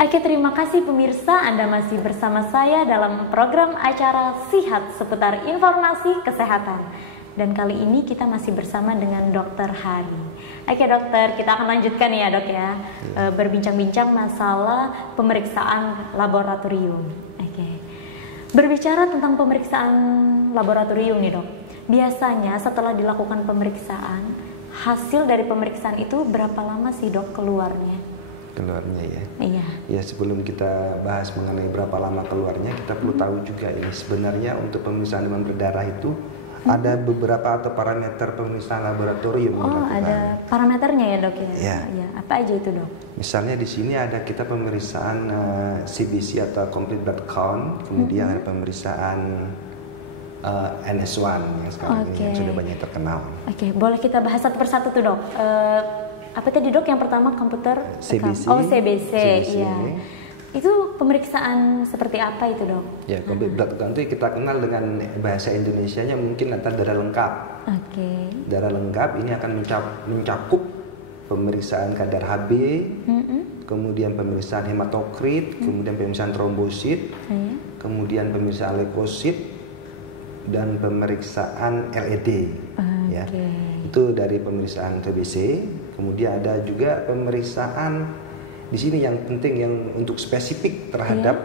Oke, terima kasih pemirsa, Anda masih bersama saya dalam program acara Sihat seputar informasi kesehatan. Dan kali ini kita masih bersama dengan Dokter Hari. Oke dokter, kita akan lanjutkan ya dok ya, berbincang-bincang masalah pemeriksaan laboratorium. Oke, berbicara tentang pemeriksaan laboratorium nih dok, biasanya setelah dilakukan pemeriksaan, hasil dari pemeriksaan itu berapa lama sih dok keluarnya? Keluarnya ya. Iya. Ya sebelum kita bahas mengenai berapa lama keluarnya, kita perlu tahu juga ini sebenarnya untuk pemeriksaan demam berdarah itu ada beberapa atau parameter pemeriksaan laboratorium yang dilakukan. Ada parameternya ya dok ya? Ya. Ya. Apa aja itu dok? Misalnya di sini ada kita pemeriksaan CBC atau Complete Blood Count, kemudian ada pemeriksaan NS1 yang sekarang ini yang sudah banyak terkenal. Oke, boleh kita bahas satu persatu tuh dok. Apa tadi dok yang pertama komputer? CBC. Oh CBC. Iya. Itu pemeriksaan seperti apa itu dok? Ya, Complete Blood Count itu kita kenal dengan bahasa Indonesianya mungkin antara darah lengkap. Oke. Darah lengkap ini akan mencakup pemeriksaan kadar Hb, kemudian pemeriksaan hematokrit, kemudian pemeriksaan trombosit, kemudian pemeriksaan leukosit, dan pemeriksaan LED. Ya, itu dari pemeriksaan TBC. Kemudian ada juga pemeriksaan di sini yang penting yang untuk spesifik terhadap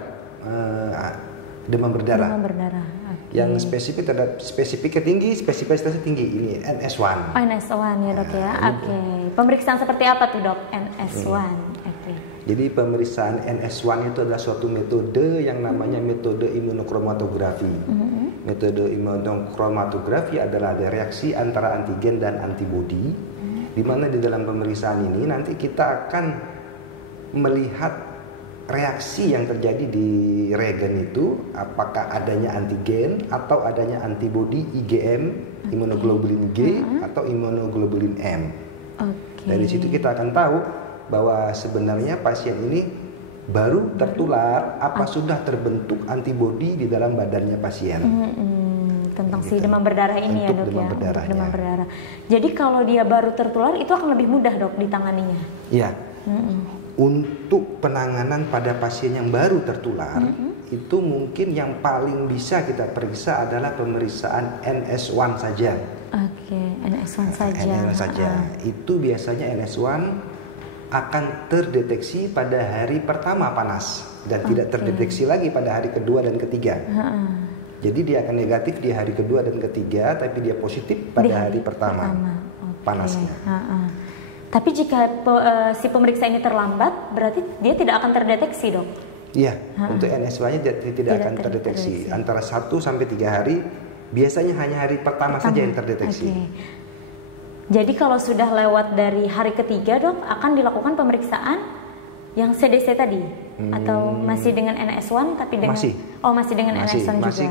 demam berdarah. Demam berdarah. Yang spesifik terhadap spesifiknya tinggi, spesifikasinya tinggi. Ini NS1. Oh, NS1 ya dok ya. Oke. Pemeriksaan seperti apa tuh dok? NS1. Oke. Jadi pemeriksaan NS1 itu adalah suatu metode yang namanya metode imunokromatografy. Metode imunokromatografy adalah ada reaksi antara antigen dan antibodi. Di mana di dalam pemeriksaan ini nanti kita akan melihat reaksi yang terjadi di reagen itu, apakah adanya antigen atau adanya antibodi IgM, imunoglobulin G atau imunoglobulin M. Dari situ kita akan tahu bahwa sebenarnya pasien ini baru tertular apa sudah terbentuk antibodi di dalam badannya pasien. Tentang si demam berdarah ini ya dok ya, untuk demam berdarah. Jadi kalau dia baru tertular itu akan lebih mudah dok ditanganinya? Iya. Untuk penanganan pada pasien yang baru tertular, itu mungkin yang paling bisa kita periksa adalah pemeriksaan NS1 saja. Oke, NS1 saja. NS1 saja. Itu biasanya NS1 akan terdeteksi pada hari pertama panas dan tidak terdeteksi lagi pada hari kedua dan ketiga. Jadi dia akan negatif di hari kedua dan ketiga, tapi dia positif pada hari pertama. Panasnya. Tapi jika si pemeriksa ini terlambat, berarti dia tidak akan terdeteksi dok? Iya, untuk NS1-nya tidak akan terdeteksi. Antara 1 sampai 3 hari, biasanya hanya hari pertama saja yang terdeteksi. Jadi kalau sudah lewat dari hari ketiga dok, akan dilakukan pemeriksaan yang CDC tadi? Atau masih dengan NS1 tapi dengan masih dengan NS1 juga. Masih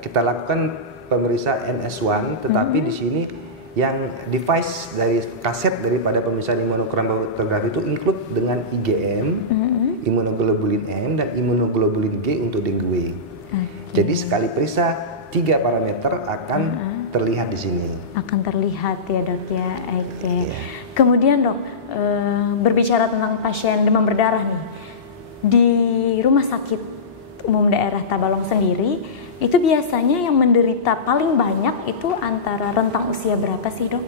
kita lakukan pemeriksaan NS1, tetapi di sini yang device dari kaset daripada pemeriksaan imunokromatografy itu include dengan IgM, imunoglobulin M dan imunoglobulin G untuk dengue. Jadi sekali periksa 3 parameter akan terlihat di sini. Akan terlihat ya dok ya. Kemudian dok, berbicara tentang pasien demam berdarah nih, di rumah sakit umum daerah Tabalong sendiri, itu biasanya yang menderita paling banyak itu antara rentang usia berapa sih dok?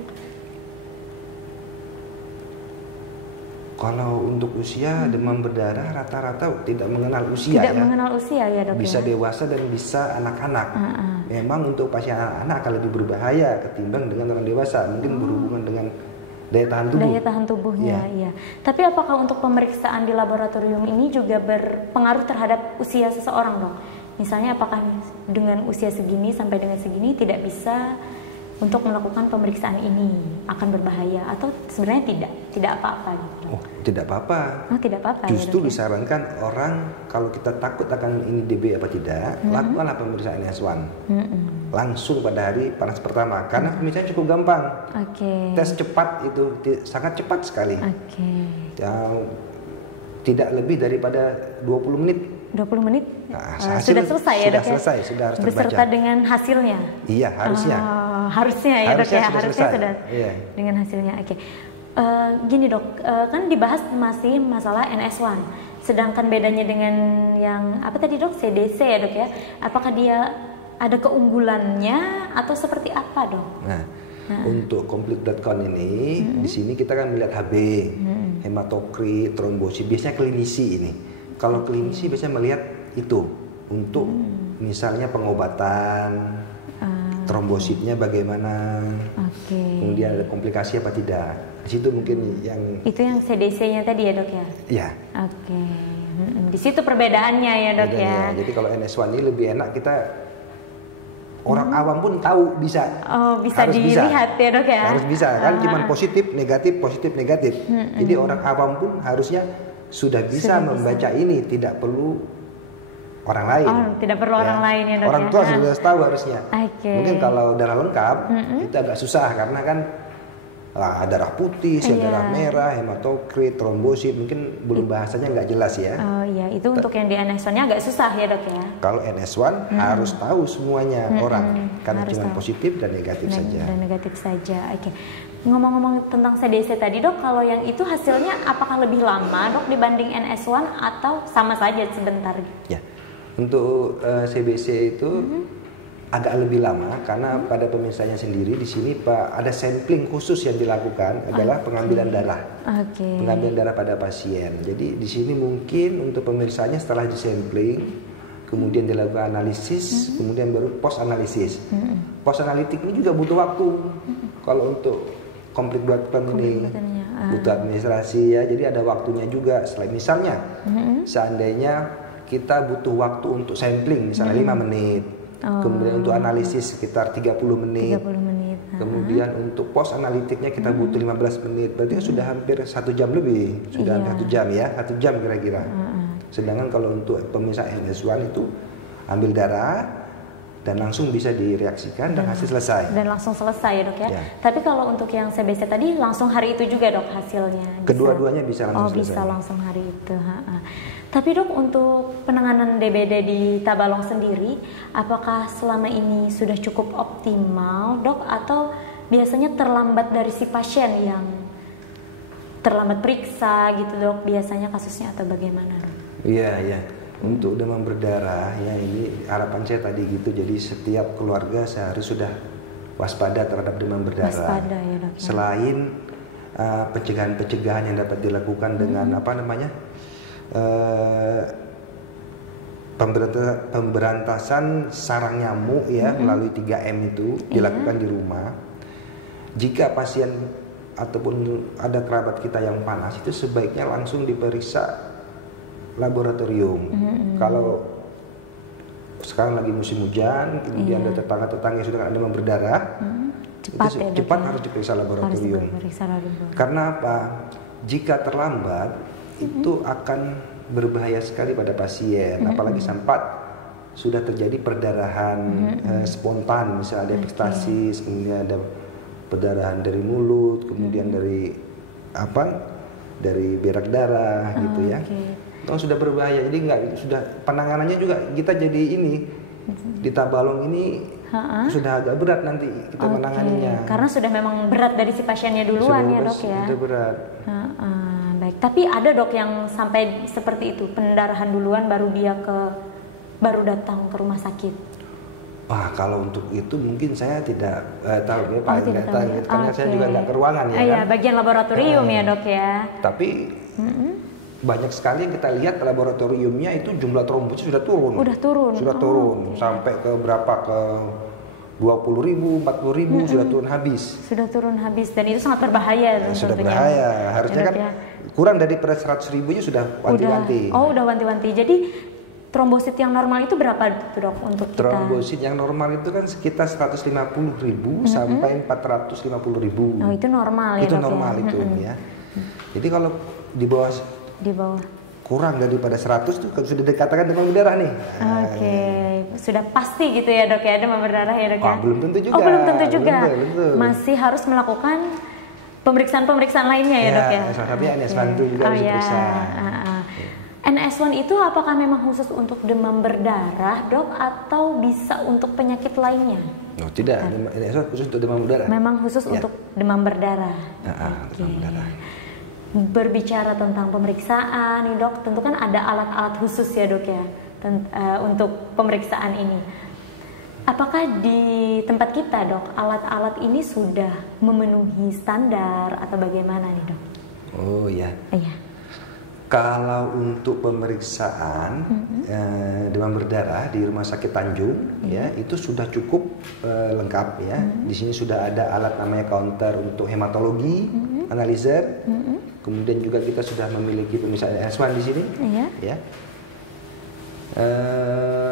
Kalau untuk usia demam berdarah rata-rata tidak mengenal usia. Tidak mengenal usia ya dok. Bisa dewasa dan bisa anak-anak. Memang untuk pasien anak-anak akan lebih berbahaya ketimbang dengan orang dewasa. Mungkin berhubungan dengan daya tahan tubuh. Daya tahan tubuhnya, iya. Tapi apakah untuk pemeriksaan di laboratorium ini juga berpengaruh terhadap usia seseorang dok? Misalnya apakah dengan usia segini sampai dengan segini tidak bisa untuk melakukan pemeriksaan ini, akan berbahaya atau sebenarnya tidak apa-apa gitu? Oh, tidak apa-apa. Oh, tidak apa-apa. Justru ya, disarankan orang kalau kita takut akan ini DB apa tidak, lakukanlah pemeriksaan NS1 langsung pada hari panas pertama karena pemeriksaan cukup gampang. Tes cepat itu sangat cepat sekali. Yang tidak lebih daripada 20 menit. 20 menit? Nah, sudah selesai ya dok ya? Sudah selesai, sudah harus terbaca. Beserta dengan hasilnya? Iya, harusnya. Harusnya ya dok ya, harusnya sudah iya. dengan hasilnya. Gini dok, kan dibahas masih masalah NS1. Sedangkan bedanya dengan yang apa tadi dok, CDC ya dok ya? Apakah dia ada keunggulannya atau seperti apa dok? Nah, untuk complete.com ini, di sini kita kan melihat HB, hematokrit, trombosit, biasanya klinisi ini. Kalau klinisi biasanya melihat itu untuk misalnya pengobatan, trombositnya bagaimana, kemudian ada komplikasi apa tidak. Di situ mungkin yang itu yang CDC-nya tadi ya dok ya? Iya. Oke. Di situ perbedaannya ya dok ya. Jadi kalau NS1 ini lebih enak, kita orang awam pun tahu bisa. Oh, bisa harus dilihat bisa. Ya dok ya. Harus bisa kan, cuman positif negatif positif negatif. Jadi orang awam pun harusnya sudah bisa membaca ini, tidak perlu orang lain. Oh, tidak perlu orang lain ya dok. Orang tua sudah tahu harusnya. Mungkin kalau darah lengkap itu agak susah karena kan darah putih, sel darah merah, hematokrit, trombosit, mungkin belum bahasanya nggak jelas ya. Oh iya, itu untuk yang di NS1-nya agak susah ya dok ya. Kalau NS1 harus tahu semuanya orang, karena cuma positif dan negatif saja. Dan negatif saja, oke. Ngomong-ngomong tentang CDC tadi dok, kalau yang itu hasilnya apakah lebih lama dok dibanding NS1 atau sama saja sebentar? Ya, untuk CBC itu agak lebih lama karena pada pemirsanya sendiri di sini ada sampling khusus yang dilakukan adalah pengambilan darah. Pengambilan darah pada pasien. Jadi di sini mungkin untuk pemirsanya setelah disampling, kemudian dilakukan analisis, kemudian baru post analisis. Post analitik ini juga butuh waktu. Kalau untuk complete.com ini butuh administrasi ya. Jadi ada waktunya juga. Selain misalnya seandainya kita butuh waktu untuk sampling misalnya 5 menit. Kemudian untuk analisis sekitar 30 menit. Kemudian untuk post analitiknya kita butuh 15 menit. Berarti sudah hampir 1 jam lebih. Sudah 1 jam ya, 1 jam kira-kira. Sedangkan kalau untuk pemirsa NS1 itu ambil darah dan langsung bisa direaksikan dan hasil selesai. Dan langsung selesai ya dok ya. Tapi kalau untuk yang CBC tadi langsung hari itu juga dok hasilnya? Kedua-duanya bisa langsung selesai. Bisa langsung hari itu. Tapi dok, untuk penanganan DBD di Tabalong sendiri, apakah selama ini sudah cukup optimal dok, atau biasanya terlambat dari si pasien yang terlambat periksa gitu dok, biasanya kasusnya atau bagaimana dok? Iya. Untuk demam berdarah ya, ini harapan saya tadi gitu, jadi setiap keluarga seharusnya sudah waspada terhadap demam berdarah. Waspada ya dok. Selain pencegahan-pencegahan yang dapat dilakukan dengan pemberantasan sarang nyamuk ya melalui 3M itu dilakukan di rumah. Jika pasien ataupun ada kerabat kita yang panas, itu sebaiknya langsung diperiksa laboratorium. Kalau sekarang lagi musim hujan, kemudian ada tetangga-tetangga yang sudah ada demam berdarah, cepat harus diperiksa laboratorium. Karena apa? Jika terlambat itu akan berbahaya sekali pada pasien, apalagi sempat sudah terjadi perdarahan spontan, misalnya ada epistasis, kemudian ada perdarahan dari mulut, kemudian dari berak darah gitu ya. Itu sudah berbahaya. Jadi sudah penanganannya juga kita jadi ini di Tabalong ini sudah agak berat nanti kita menanganinya. Karena sudah memang berat dari si pasiennya duluan ya dok ya. Sudah berat. Baik, tapi ada dok yang sampai seperti itu, pendarahan duluan baru baru datang ke rumah sakit. Wah, kalau untuk itu mungkin saya tidak tahu ya Pak, karena saya juga nggak ke ruangan ya. Iya, bagian laboratorium ya dok ya. Tapi banyak sekali yang kita lihat laboratoriumnya itu jumlah trombosit sudah turun. Sudah turun sampai ke berapa, ke 20.000, 40.000 sudah turun habis. Sudah turun habis dan itu sangat berbahaya. Sudah berbahaya. Harusnya kan kurang dari 100.000-nya sudah wanti-wanti. Udah wanti-wanti. Jadi trombosit yang normal itu berapa dok untuk kita? Trombosit yang normal itu kan sekitar 150.000 sampai 450.000. Oh, itu normal ya dok? Itu normal itu ya. Jadi kalau di bawah kurang daripada 100 itu sudah dikatakan demam berdarah nih. Sudah pasti gitu ya dok ya, demam berdarah ya dok ya? Belum tentu juga. Belum tentu juga. Masih harus melakukan pemeriksaan lainnya ya dok ya? Salah satunya NS1 juga harus diperiksa. NS1 itu apakah memang khusus untuk demam berdarah dok, atau bisa untuk penyakit lainnya? Oh tidak, NS1 khusus untuk demam berdarah. Memang khusus Ya. untuk demam berdarah. Demam berdarah. Berbicara tentang pemeriksaan nih dok, tentu kan ada alat-alat khusus ya dok ya untuk pemeriksaan ini. Apakah di tempat kita dok, alat-alat ini sudah memenuhi standar atau bagaimana nih dok? Oh ya. Iya. Kalau untuk pemeriksaan demam berdarah di Rumah Sakit Tanjung ya itu sudah cukup lengkap ya. Di sini sudah ada alat namanya counter untuk hematologi, analyzer. Kemudian juga kita sudah memiliki pemeriksaan NS1 di sini. Iya. Ya.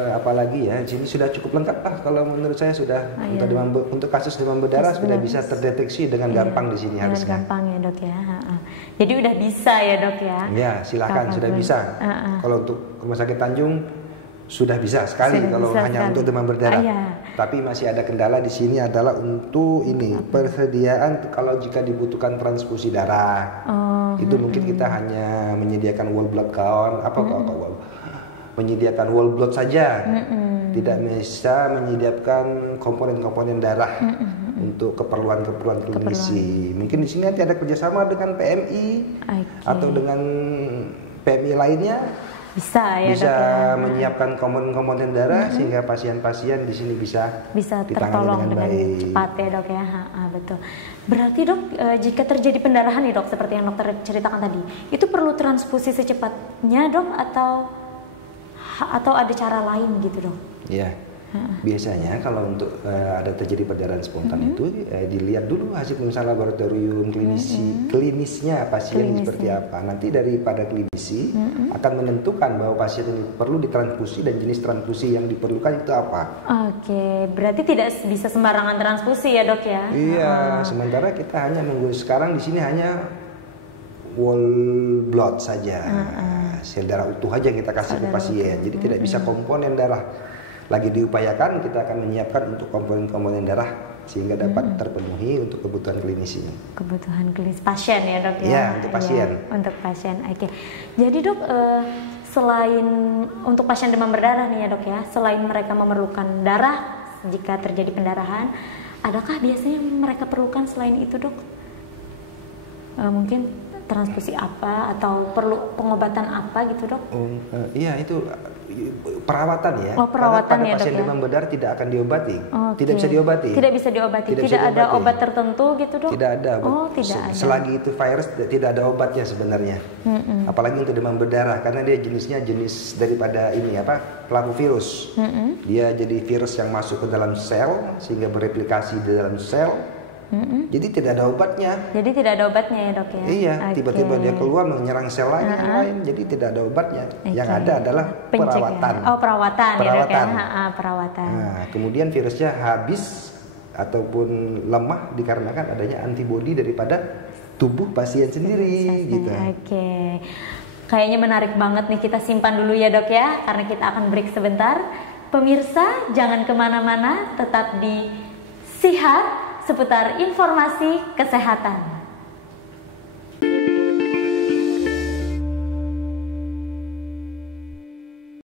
Apalagi ya, di sini sudah cukup lengkap lah kalau menurut saya sudah untuk kasus demam berdarah sudah bisa terdeteksi dengan gampang di sini dengan harusnya. gampang ya dok ya. Jadi udah bisa ya dok ya. Ya silakan sudah bisa. Kalau untuk Rumah Sakit Tanjung sudah bisa sekali sudah kalau bisa hanya sekali. untuk demam berdarah. Iya. Tapi masih ada kendala di sini adalah untuk ini persediaan kalau jika dibutuhkan transfusi darah. Itu mungkin kita hanya menyediakan whole blood count menyediakan whole blood saja. Tidak bisa menyediakan komponen-komponen darah untuk keperluan-keperluan klinisi. Mungkin di sini nanti ada kerjasama dengan PMI atau dengan PMI lainnya. Bisa ya bisa dok ya. menyiapkan komponen-komponen darah sehingga pasien-pasien di sini bisa tertolong dengan cepat ya dok ya. Betul. Berarti dok jika terjadi pendarahan nih dok seperti yang dokter ceritakan tadi, itu perlu transfusi secepatnya dok atau ada cara lain gitu dok? Ya. Biasanya kalau untuk ada terjadi perdarahan spontan itu dilihat dulu hasil pemeriksaan laboratorium klinisnya pasien seperti apa. Nanti daripada klinisi akan menentukan bahwa pasien ini perlu ditransfusi dan jenis transfusi yang diperlukan itu apa. Oke, berarti tidak bisa sembarangan transfusi ya dok ya? Iya, sementara kita hanya sekarang di sini hanya whole blood saja, sel darah utuh aja kita kasih ke pasien. Jadi tidak bisa komponen darah. Lagi diupayakan kita akan menyiapkan untuk komponen-komponen darah sehingga dapat terpenuhi untuk kebutuhan klinis ini. Kebutuhan klinis pasien ya dok ya? Iya, untuk pasien. Ya, untuk pasien, oke. Jadi dok, selain untuk pasien demam berdarah nih ya dok ya, selain mereka memerlukan darah jika terjadi pendarahan, adakah biasanya mereka perlukan selain itu dok? Mungkin transfusi apa atau perlu pengobatan apa gitu dok? Iya itu perawatan ya. Perawatan karena pada ya pasien dok ya. demam berdarah tidak akan diobati. Tidak bisa diobati. Tidak ada obat tertentu gitu dok? Tidak ada. Tidak ada. Selagi itu virus tidak ada obatnya sebenarnya. Apalagi untuk demam berdarah karena dia jenisnya jenis daripada pelaku virus. Dia jadi virus yang masuk ke dalam sel sehingga bereplikasi di dalam sel. Jadi tidak ada obatnya. Jadi tidak ada obatnya ya dok ya? Iya, tiba-tiba dia keluar menyerang sel lain yang lain. Jadi tidak ada obatnya. Yang ada adalah perawatan. Perawatan ya dok ya? Perawatan. Nah, kemudian virusnya habis ataupun lemah dikarenakan adanya antibodi daripada tubuh pasien sendiri gitu. Oke. Kayaknya menarik banget nih, kita simpan dulu ya dok ya, karena kita akan break sebentar. Pemirsa jangan kemana-mana, tetap di Sihat seputar informasi kesehatan.